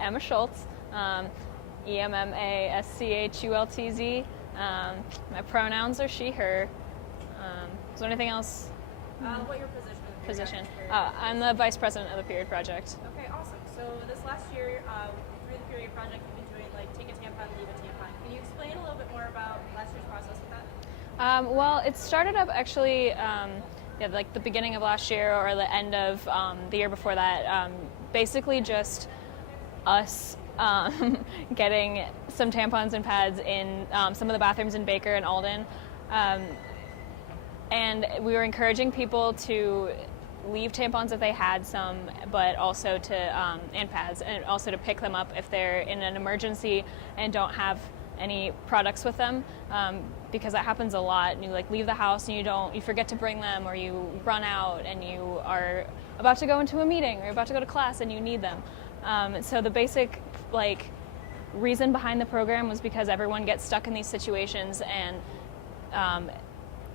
Emma Schultz, EMMASCHULTZ. My pronouns are she, her. Is there anything else? What your position? I'm the vice president of the Period Project. Okay, awesome. So this last year, through the Period Project, you've been doing like take a tampon, leave a tampon. Can you explain a little bit more about last year's process with that? Well, it started up actually like the beginning of last year or the end of the year before that. Basically just us getting some tampons and pads in some of the bathrooms in Baker and Alden. And we were encouraging people to leave tampons if they had some, but also to, and pads, and also to pick them up if they're in an emergency and don't have any products with them, because that happens a lot. And you like leave the house and you forget to bring them, or you run out and you are about to go into a meeting or you're about to go to class and you need them. So the basic reason behind the program was because everyone gets stuck in these situations, and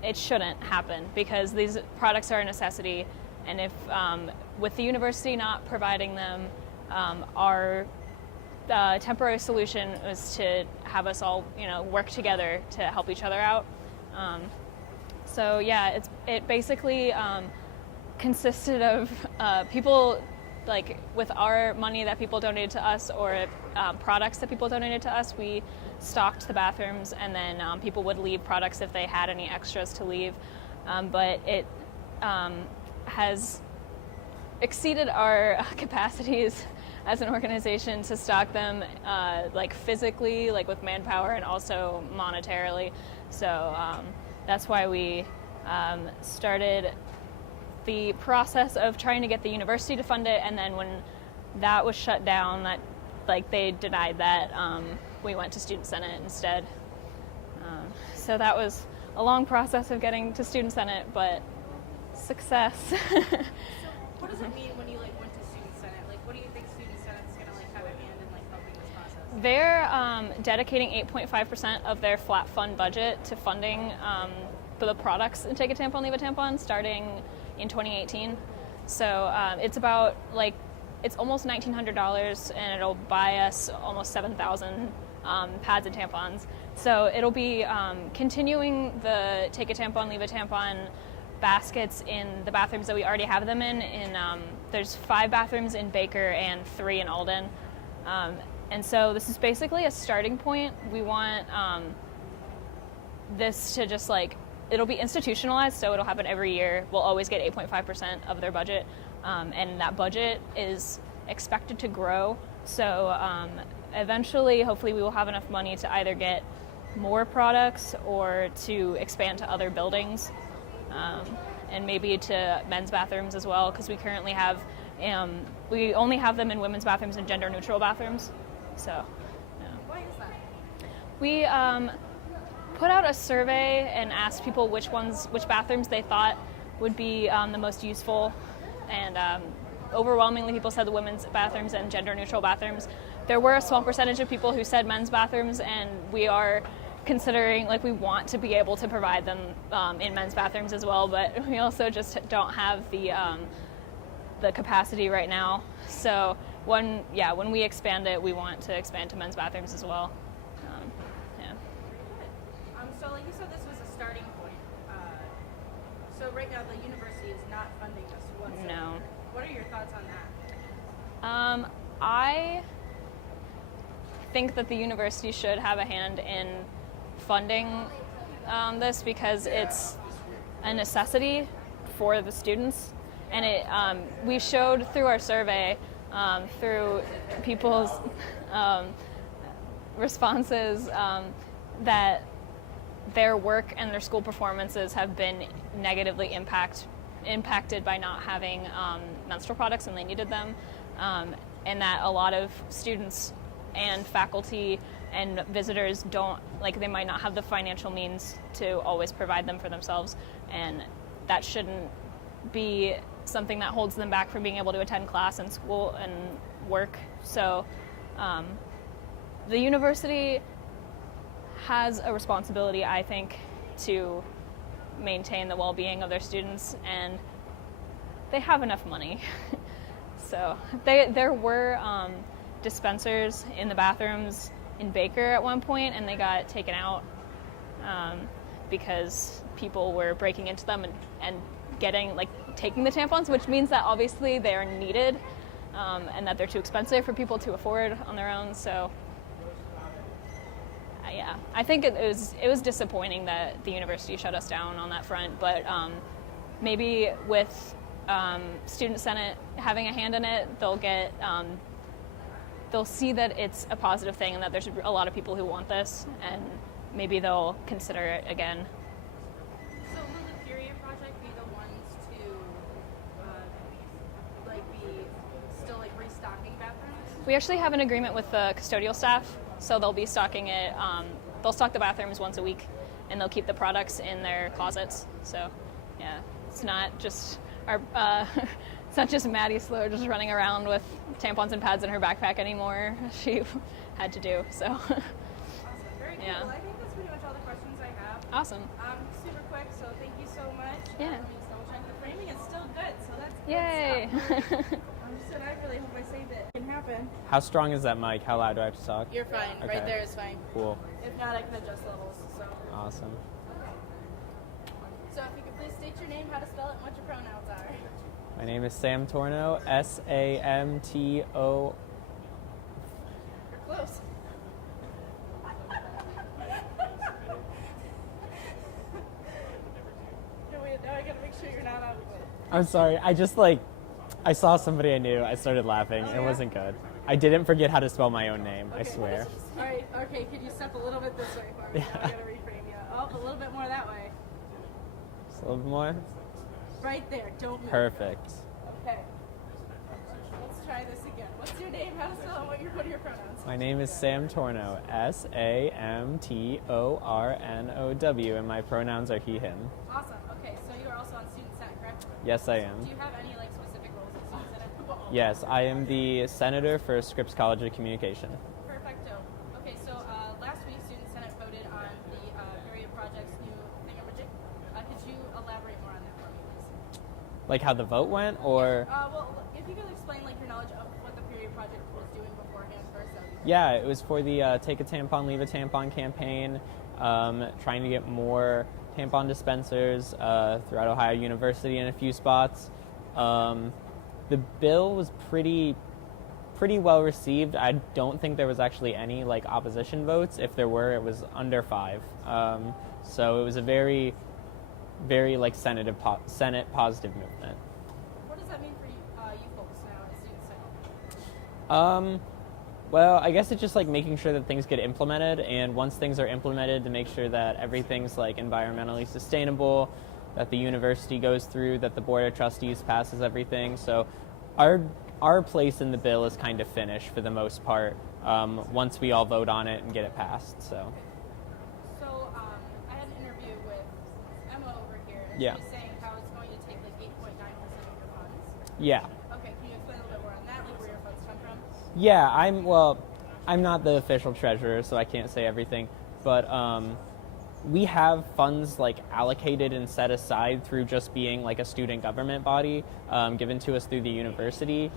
it shouldn't happen because these products are a necessity. And if with the university not providing them, our temporary solution was to have us all, work together to help each other out. So yeah, it basically consisted of people with our money that people donated to us, or products that people donated to us. We stocked the bathrooms, and then people would leave products if they had any extras to leave. But it has exceeded our capacities as an organization to stock them, physically, with manpower, and also monetarily. So that's why we started the process of trying to get the university to fund it, and then when that was shut down, that they denied that, we went to Student Senate instead. So that was a long process of getting to Student Senate, but success. So what does it mean when you went to Student Senate? What do you think Student Senate's going to have a hand in helping this process? They're dedicating 8.5% of their flat fund budget to funding for the products in Take a Tampon, Leave a Tampon, starting in 2018. So it's about it's almost $1,900, and it'll buy us almost 7,000 pads and tampons. So it'll be continuing the Take a Tampon, Leave a Tampon baskets in the bathrooms that we already have them in. There's 5 bathrooms in Baker and 3 in Alden. And so this is basically a starting point. We want this to just it'll be institutionalized, so it'll happen every year. We'll always get 8.5% of their budget, and that budget is expected to grow. So eventually, hopefully, we will have enough money to either get more products or to expand to other buildings, and maybe to men's bathrooms as well, because we currently have, we only have them in women's bathrooms and gender-neutral bathrooms. So, yeah. Why is that? We put out a survey and asked people which bathrooms they thought would be the most useful, and overwhelmingly people said the women's bathrooms and gender-neutral bathrooms. There were a small percentage of people who said men's bathrooms, and we are considering, we want to be able to provide them in men's bathrooms as well, but we also just don't have the capacity right now. So when we expand it, we want to expand to men's bathrooms as well. So like you said, this was a starting point. So right now the university is not funding this whatsoever. No. What are your thoughts on that? I think that the university should have a hand in funding this, because it's a necessity for the students. And we showed through our survey, through people's responses, that their work and their school performances have been negatively impacted by not having menstrual products when they needed them, and that a lot of students and faculty and visitors they might not have the financial means to always provide them for themselves, and that shouldn't be something that holds them back from being able to attend class and school and work. So the university has a responsibility, I think, to maintain the well-being of their students, and they have enough money. So there were dispensers in the bathrooms in Baker at one point, and they got taken out because people were breaking into them and taking the tampons, which means that obviously they are needed and that they're too expensive for people to afford on their own. So yeah, I think it was disappointing that the university shut us down on that front, but maybe with Student Senate having a hand in it, they'll see that it's a positive thing and that there's a lot of people who want this, and maybe they'll consider it again. So will the Period Project be the ones to be still restocking bathrooms? We actually have an agreement with the custodial staff, so they'll be stocking it. They'll stock the bathrooms once a week, and they'll keep the products in their closets. So yeah, it's not just it's not just Maddie Slow just running around with tampons and pads in her backpack anymore. She had to do so. Awesome. Very cool. Yeah. Well, I think that's pretty much all the questions I have. Awesome. Super quick, so thank you so much. Yeah. Let me just double check the framing. It's still good, so that's Yay. good stuff. I really hope I saved it. It can happen. How strong is that mic? How loud do I have to talk? You're fine. Okay. Right there is fine. Cool. If not, I can adjust levels. So. Awesome. So if you could please state your name, how to spell it, and what your pronouns are. My name is Sam Torno, Samto. You're close. Now I gotta make sure you're not out of it. I'm sorry. I saw somebody I knew. I started laughing. It wasn't good. I didn't forget how to spell my own name. I swear. All right. Okay. Could you step a little bit this way for me? Now I gotta reframe you. Oh, a little bit more that way. Just a little bit more. Right there. Don't move. Perfect. Okay. Let's try this again. What's your name? How to spell it? What are your pronouns? My name is Sam Torno, Samtornow, and my pronouns are he, him. Awesome. Okay. So you are also on Student Senate, correct? Yes, I am. Do you have any specific roles in Student Senate? Yes, I am the senator for Scripps College of Communication. Perfecto. Okay. So last week, Student Senate voted on the Period Project's new thingamajig. Could you elaborate more on that for me, please? Like how the vote went, or? Well, if you could explain your knowledge of what the Period Project was doing beforehand first. Yeah, it was for the Take a Tampon, Leave a Tampon campaign, trying to get more tampon dispensers throughout Ohio University in a few spots. The bill was pretty well received. I don't think there was actually any opposition votes. If there were, it was under 5. So it was a very Senate positive movement. What does that mean for you folks now at Student Senate? Well, I guess it's just making sure that things get implemented, and once things are implemented, to make sure that everything's environmentally sustainable, that the university goes through, that the board of trustees passes everything. So our place in the bill is kind of finished for the most part, once we all vote on it and get it passed. So I had an interview with Emma over here, and yeah. She was saying how it's going to take 8.9% of your funds. Yeah. Okay, can you explain a little bit more on that, where your funds come from? Yeah, I'm not the official treasurer, so I can't say everything, but we have funds allocated and set aside through just being a student government body, given to us through the university.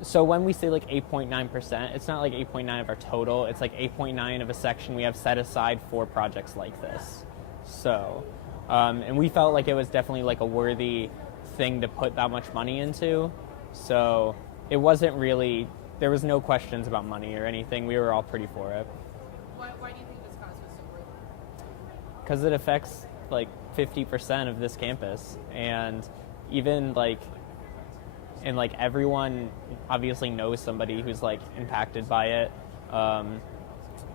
So when we say 8.9%, it's not 8.9 of our total, it's 8.9 of a section we have set aside for projects like this. So, and we felt it was definitely a worthy thing to put that much money into. So it wasn't really, there was no questions about money or anything. We were all pretty for it. Why do you think this cause was so worthy? Because it affects 50% of this campus, and even everyone obviously knows somebody who's impacted by it.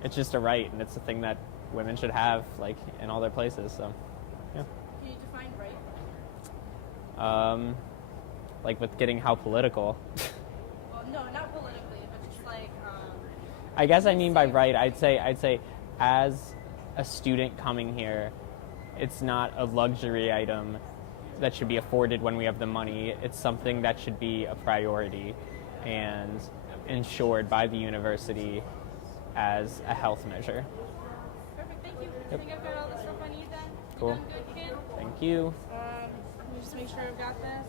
It's just a right, and it's a thing that women should have in all their places. So, yeah. Can you define right? With getting how political. Well, no, not politically, but just I guess I mean by right, I'd say as a student coming here, it's not a luxury item that should be afforded when we have the money. It's something that should be a priority and insured by the university as a health measure. Perfect, thank you. Yep. I think I've got all the stuff I need then. Cool. You done good, kid? Thank you. Let me just make sure I've got this.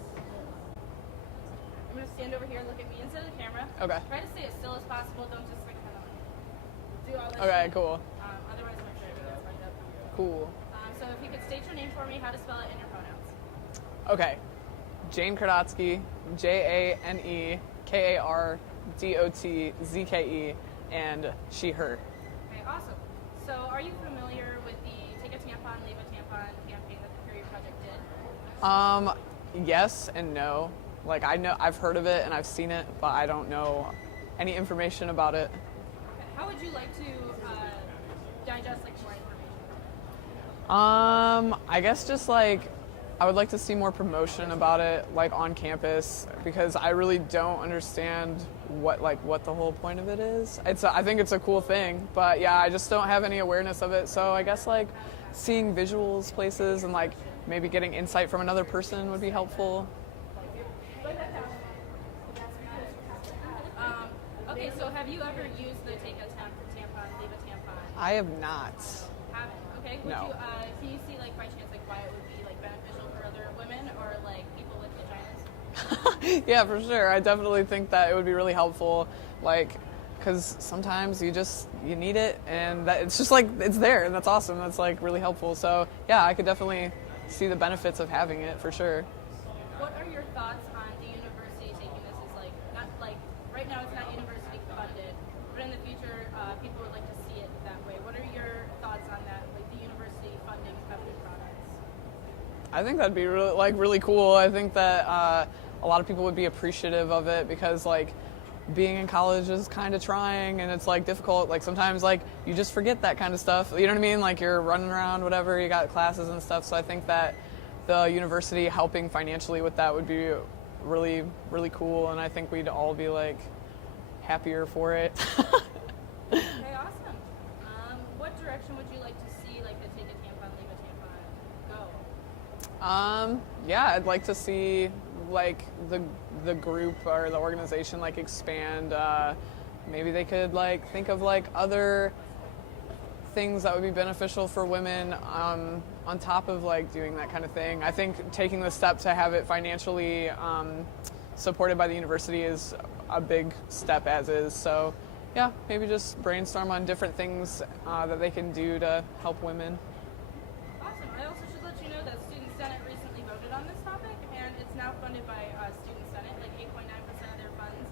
I'm going to stand over here and look at me instead of the camera. Okay. Try to stay as still as possible. Don't just like kind of do all this Okay, shit. cool. Otherwise, I'm sure everything gets fucked up. Cool. So if you could state your name for me, how to spell it, and your pronouns. Okay. Jane Kardotsky, JaneKardotzke, and she, her. Okay, awesome. So are you familiar with the Take a Tampon, Leave a Tampon campaign that the Period Project did? Yes and no. Like I've heard of it and I've seen it, but I don't know any information about it. Okay. How would you like to digest like more information? I guess just like I would like to see more promotion about it, like on campus, because I really don't understand what the whole point of it is. I think it's a cool thing, but yeah, I just don't have any awareness of it. So I guess like seeing visuals places and like maybe getting insight from another person would be helpful. Okay, so have you ever used the Take a Tampon, Leave a Tampon? I have not. Haven't. Okay. Would No. you, can you see like by chance like why it would be like beneficial for other women or like people with vaginas? Yeah, for sure. I definitely think that it would be really helpful, like, because sometimes you need it, and that it's just like it's there, and that's awesome. That's like really helpful. So yeah, I could definitely see the benefits of having it for sure. What are your thoughts on the university taking this as like not like right now it's not university funded, but in the future people would like to see it that way. What are your thoughts on that, like the university funding feminine products? I think that'd be really cool. I think that a lot of people would be appreciative of it because like being in college is kind of trying and it's like difficult. Like sometimes like you just forget that kind of stuff. You know what I mean? Like you're running around, whatever. You got classes and stuff. So I think that the university helping financially with that would be really cool. And I think we'd all be like happier for it. Okay, awesome. What direction would you like to see like the Take a Tampon, Leave a Tampon go? Yeah, I'd like to see like the group or the organization like expand. Maybe they could like think of like other things that would be beneficial for women on top of like doing that kind of thing. I think taking the step to have it financially supported by the university is a big step as is. So yeah, maybe just brainstorm on different things that they can do to help women. Awesome. I also should let you know that Student Senate recently voted on this topic, and it's now funded by Student Senate. Like 8.9% of their funds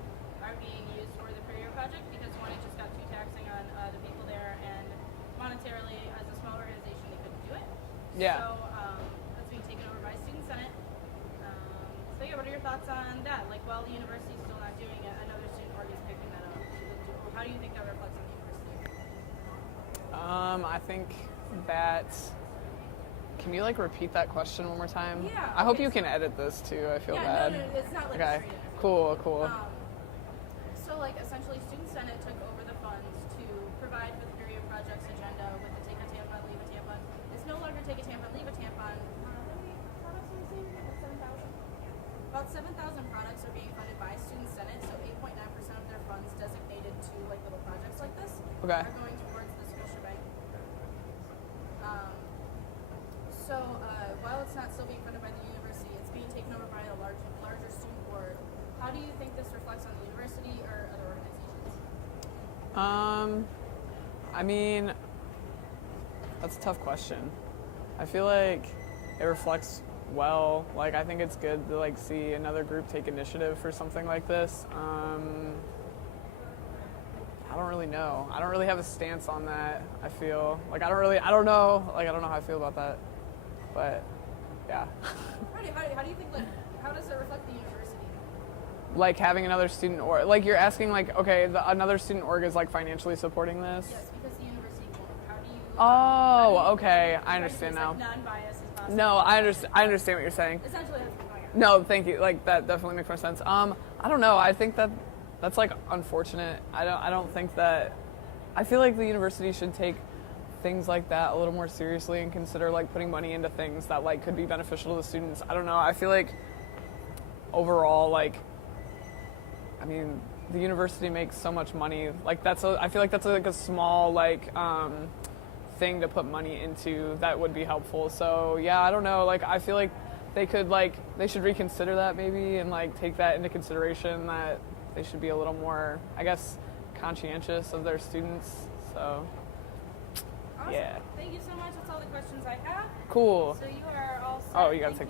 are being used for the Period Project because one, it just got too taxing on the people there, and monetarily, as a small organization, they couldn't do it. Yeah. So that's being taken over by Student Senate. So yeah, what are your thoughts on that? Like, while the university's still not doing it, another student org is picking that up. How do you think that reflects on the university? I think that. Can you like repeat that question one more time? Yeah. I hope okay, you can edit this too. I feel yeah, bad. No, it's not like Okay. a straight interview. Cool. So like essentially Student Senate took over the funds to provide for the Period Project's agenda with the Take a Tampon, Leave a Tampon. It's no longer Take a Tampon, Leave a Tampon. How many products are we seeing? About 7,000? About 7,000 products are being funded by Student Senate, so 8.9% of their funds designated to like little projects like this Okay. are going towards the Scotia Bank. So while it's not still being funded by the university, it's being taken over by a larger student board. How do you think this reflects on the university or other organizations? I mean, that's a tough question. I feel like it reflects well. Like I think it's good to like see another group take initiative for something like this. I don't really know. I don't really have a stance on that. I feel like I don't know how I feel about that. But yeah. How do you think like how does it reflect the university? Like having another student org, like you're asking like, okay, another student org is like financially supporting this? Yes, because the university won't. How do you Oh, okay. I try to understand be now. as, like, non-biased as possible? No, I understand what you're saying. Essentially that's what's going on. No, thank you. Like that definitely makes more sense. I don't know. I think that's like unfortunate. I don't think that. I feel like the university should take things like that a little more seriously and consider like putting money into things that like could be beneficial to the students. I don't know. I feel like overall, like, I mean, the university makes so much money. Like I feel like that's like a small like thing to put money into that would be helpful. So yeah, I don't know. Like I feel like they should reconsider that maybe and like take that into consideration, that they should be a little more, I guess, conscientious of their students. So Awesome. yeah. Thank you so much. That's all the questions I have. Cool. So you are all set. Oh, you gotta Thank take